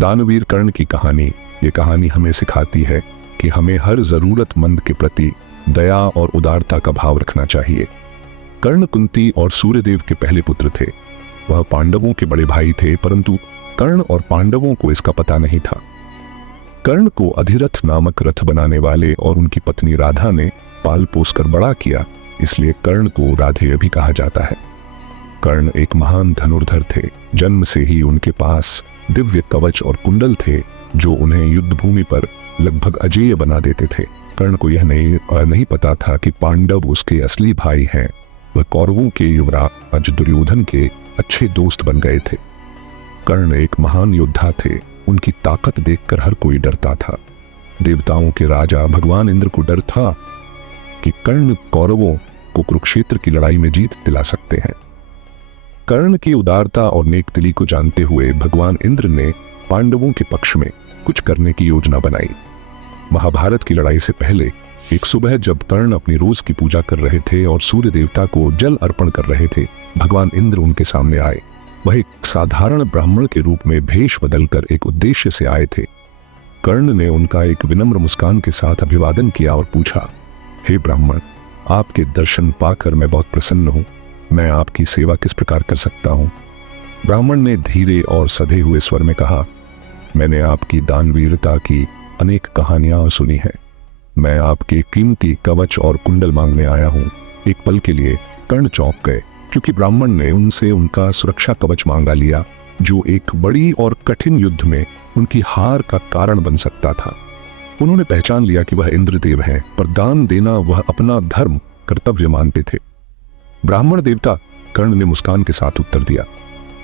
दानवीर कर्ण की कहानी, ये कहानी हमें सिखाती है कि हमें हर जरूरतमंद के प्रति दया और उदारता का भाव रखना चाहिए। कर्ण कुंती और सूर्यदेव के पहले पुत्र थे। वह पांडवों के बड़े भाई थे, परंतु कर्ण और पांडवों को इसका पता नहीं था। कर्ण को अधिरथ नामक रथ बनाने वाले और उनकी पत्नी राधा ने पाल पोस कर बड़ा किया, इसलिए कर्ण को राधेय भी कहा जाता है। कर्ण एक महान धनुर्धर थे। जन्म से ही उनके पास दिव्य कवच और कुंडल थे जो उन्हें युद्ध भूमि पर लगभग अजेय बना देते थे। कर्ण को यह नहीं पता था कि पांडव उसके असली भाई हैं। वह कौरवों के युवराज दुर्योधन के अच्छे दोस्त बन गए थे। कर्ण एक महान योद्धा थे। उनकी ताकत देखकर हर कोई डरता था। देवताओं के राजा भगवान इंद्र को डर था कि कर्ण कौरवों को कुरुक्षेत्र की लड़ाई में जीत दिला सकते हैं। कर्ण की उदारता और नेकदिली को जानते हुए भगवान इंद्र ने पांडवों के पक्ष में कुछ करने की योजना बनाई। महाभारत की लड़ाई से पहले एक सुबह जब कर्ण अपनी रोज की पूजा कर रहे थे और सूर्य देवता को जल अर्पण कर रहे थे, भगवान इंद्र उनके सामने आए। वह एक साधारण ब्राह्मण के रूप में भेष बदलकर एक उद्देश्य से आए थे। कर्ण ने उनका एक विनम्र मुस्कान के साथ अभिवादन किया और पूछा, हे ब्राह्मण, आपके दर्शन पाकर मैं बहुत प्रसन्न हूं। मैं आपकी सेवा किस प्रकार कर सकता हूं? ब्राह्मण ने धीरे और सधे हुए स्वर में कहा, मैंने आपकी दानवीरता की अनेक कहानियां सुनी हैं। मैं आपके कीमती कवच और कुंडल मांगने आया हूं। एक पल के लिए कर्ण चौंक गए, क्योंकि ब्राह्मण ने उनसे उनका सुरक्षा कवच मांगा लिया, जो एक बड़ी और कठिन युद्ध में उनकी हार का कारण बन सकता था। उन्होंने पहचान लिया कि वह इंद्रदेव हैं, पर दान देना वह अपना धर्म कर्तव्य मानते थे। ब्राह्मण देवता, कर्ण ने मुस्कान के साथ उत्तर दिया,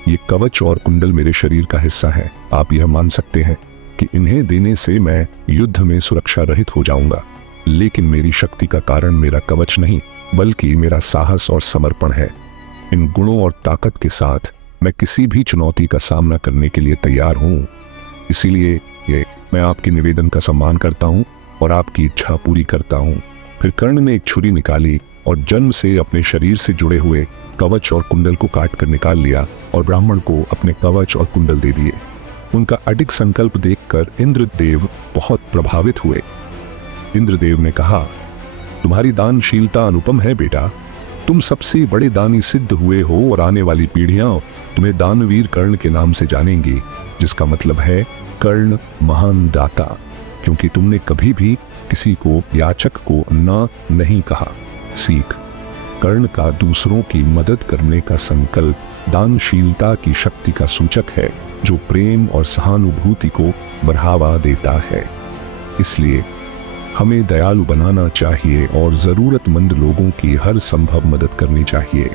ये कवच और कुंडल मेरे शरीर का हिस्सा है। आप यह मान सकते हैं कि इन्हें देने से मैं युद्ध में सुरक्षा रहित हो जाऊंगा, लेकिन मेरी शक्ति का कारण मेरा कवच नहीं, बल्कि मेरा साहस और समर्पण है। इन गुणों और ताकत के साथ मैं किसी भी चुनौती का सामना करने के लिए तैयार हूं। इसीलिए मैं आपके निवेदन का सम्मान करता हूं और आपकी इच्छा पूरी करता हूं। फिर कर्ण ने एक छुरी निकाली और जन्म से अपने शरीर से जुड़े हुए कवच और कुंडल को काट कर निकाल लिया और ब्राह्मण को अपने कवच और कुंडल दे दिए। उनका अडिग संकल्प देखकर इंद्रदेव बहुत प्रभावित हुए। इंद्रदेव ने कहा, तुम्हारी दानशीलता अनुपम है बेटा। तुम सबसे बड़े दानी सिद्ध हुए हो और आने वाली पीढ़ियां तुम्हें दानवीर कर्ण के नाम से जानेंगी, जिसका मतलब है कर्ण महान दाता, क्योंकि तुमने कभी भी किसी को याचक को ना नहीं कहा। सीख, कर्ण का दूसरों की मदद करने का संकल्प दानशीलता की शक्ति का सूचक है, जो प्रेम और सहानुभूति को बढ़ावा देता है। इसलिए हमें दयालु बनाना चाहिए और जरूरतमंद लोगों की हर संभव मदद करनी चाहिए।